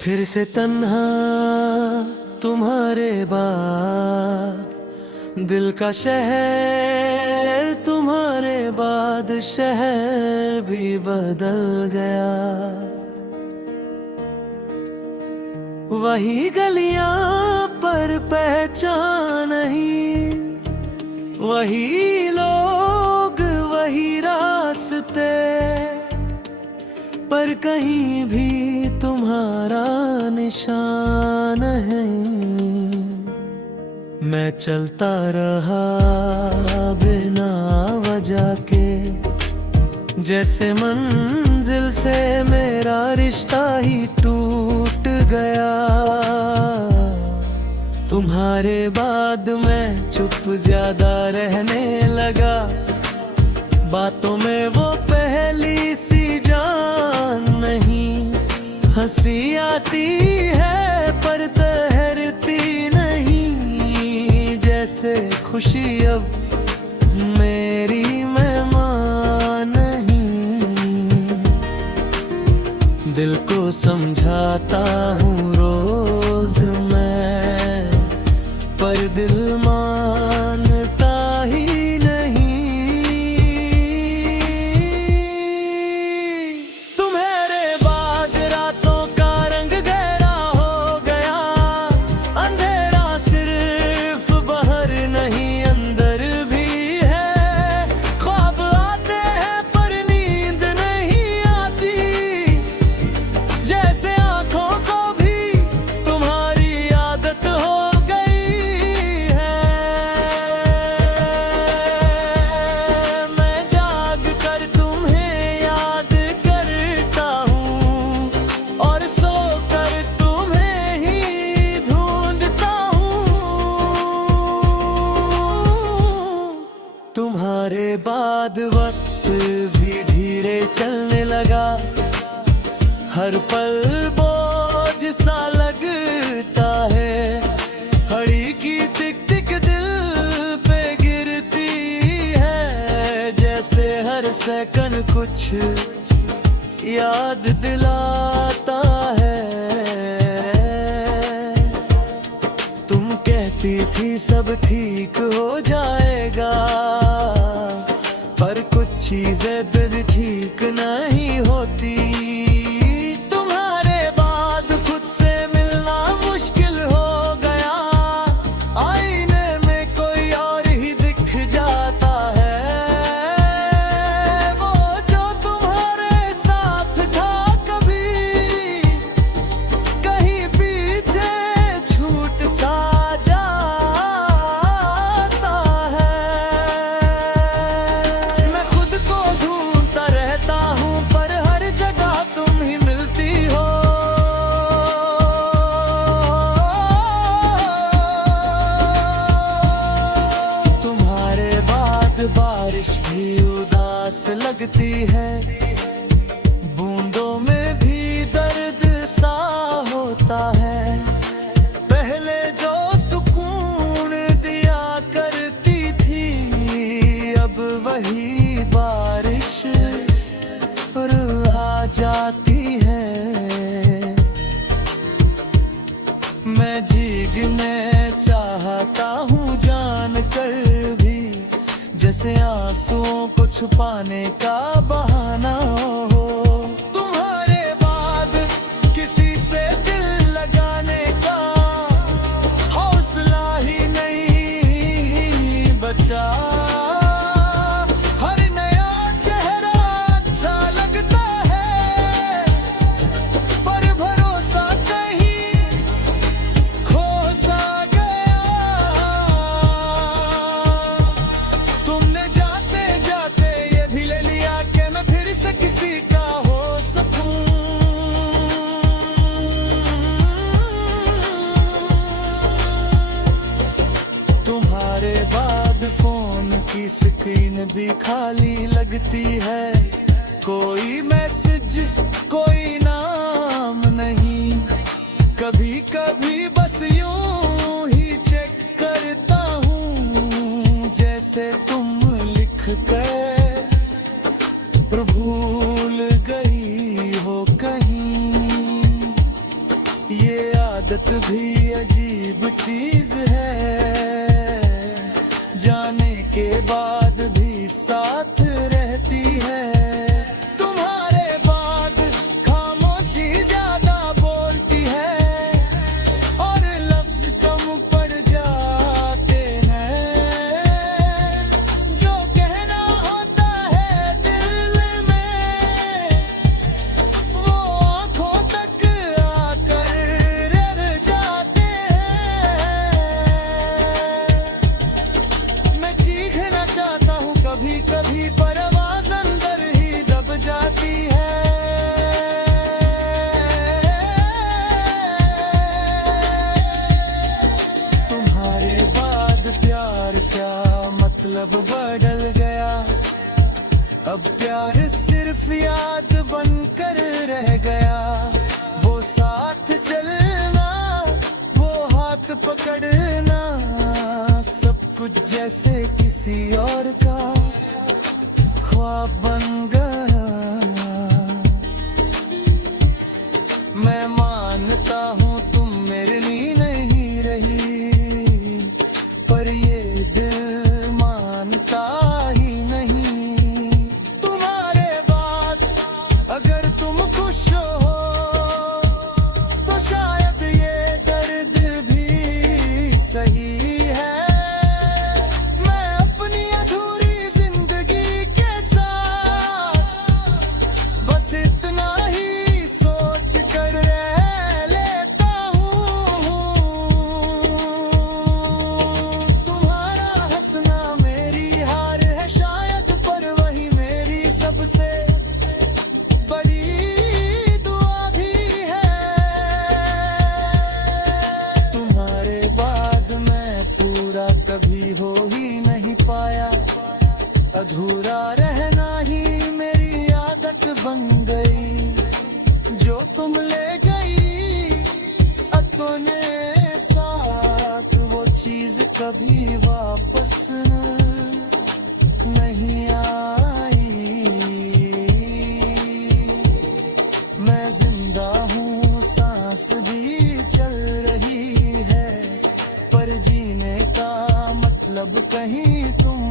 फिर से तन्हा तुम्हारे बाद, दिल का शहर तुम्हारे बाद शहर भी बदल गया। वही गलियां पर पहचान नहीं, वही लोग वही रास्ते, पर कहीं भी तुम्हारा निशान है। मैं चलता रहा बिना वजह के, जैसे मंजिल से मेरा रिश्ता ही टूट गया। तुम्हारे बाद मैं चुप ज्यादा रहने लगा, बातों में वो पहली सी जान नहीं। हंसी आती है पर ठहरती नहीं, जैसे खुशी अब मेरी मेहमान नहीं। दिल को समझाता हूँ रोज मैं, पर दिल मानता ही नहीं। तुम्हारे बाद रातों का रंग गहरा हो गया, अंधेरा सिर्फ बाहर नहीं अंदर भी है। ख्वाब आते हैं पर नींद नहीं आती, जैसे आंखों को भी तुम्हारी आदत हो तुम्हारे बाद वक्त भी धीरे चलने लगा। हर पल बोझ सा लगता है, घड़ी की टिक टिक दिल पे गिरती है, जैसे हर सेकंड कुछ याद दिलाता है। तुम कहती थी सब ठीक हो जाएगा, पर कुछ चीजें फिर ठीक नहीं होती। तुम्हारे बाद खुद से मिलना मुश्किल हो गया, आईने में कोई और ही दिख जाता है। वो जो तुम्हारे साथ था कभी, कहीं पीछे छूट सा बारिश भी उदास लगती है, बूंदों में भी दर्द सा होता है। पहले जो सुकून दिया करती थी, अब वही बारिश रुला जाती है। मैं भीगने चाहता हूँ जान कर भी, जैसे आंसुओं को छुपाने का बहाना हो। तुम्हारे बाद किसी से दिल लगाने का हौसला ही नहीं बचा। हर नया चेहरा अच्छा लगता है, पर भरोसा कहीं खो सा गया। तुमने जाते जाते ये भी ले लिया कि मैं फिर से किसी का हो सकूं। तुम्हारे बाद फोन की स्क्रीन भी खाली लगती है, कोई मैसेज कोई नाम नहीं। कभी कभी बस यूं ही चेक करता हूँ, जैसे तुम लिख कर भूल गई हो कहीं। है, जाने के बाद भी साथ रहती है। तुम्हारे बाद खामोशी ज्यादा बोलती है और लफ्ज कम पड़ जाते हैं। जो कहना होता है दिल में वो आंखों तक आकर रह जाते हैं। मैं चीखना चाहता हूँ कभी कभी पर आवाज अंदर ही दब जाती है। तुम्हारे बाद प्यार क्या मतलब बदल गया, अब प्यार सिर्फ याद बनकर रह गया। वो साथ चलना, वो हाथ पकड़ना, सब कुछ जैसे किसी और का ख्वाब बन गया। मैं मानता हूँ तुम मेरे लिए नहीं रही, पर ये दिल मानता ही नहीं। तुम्हारे बाद अगर तुम खुश हो तो शायद ये दर्द भी सही है। मैं अपनी अधूरी जिंदगी के साथ बस इतना ही सोच कर रह लेता हूँ। तुम्हारा हंसना मेरी हार है शायद, पर वही मेरी सबसे बड़ी दुआ भी है। तुम्हारे बाद मैं पूरा कभी हो ही नहीं पाया, अधूरा रहना ही मेरी आदत बन गई। जो तुम ले गई अपने साथ, वो चीज कभी वापस नहीं आई। मैं जिंदा हूँ, सांस भी चल रही है, पर जीने का मतलब कहीं तुम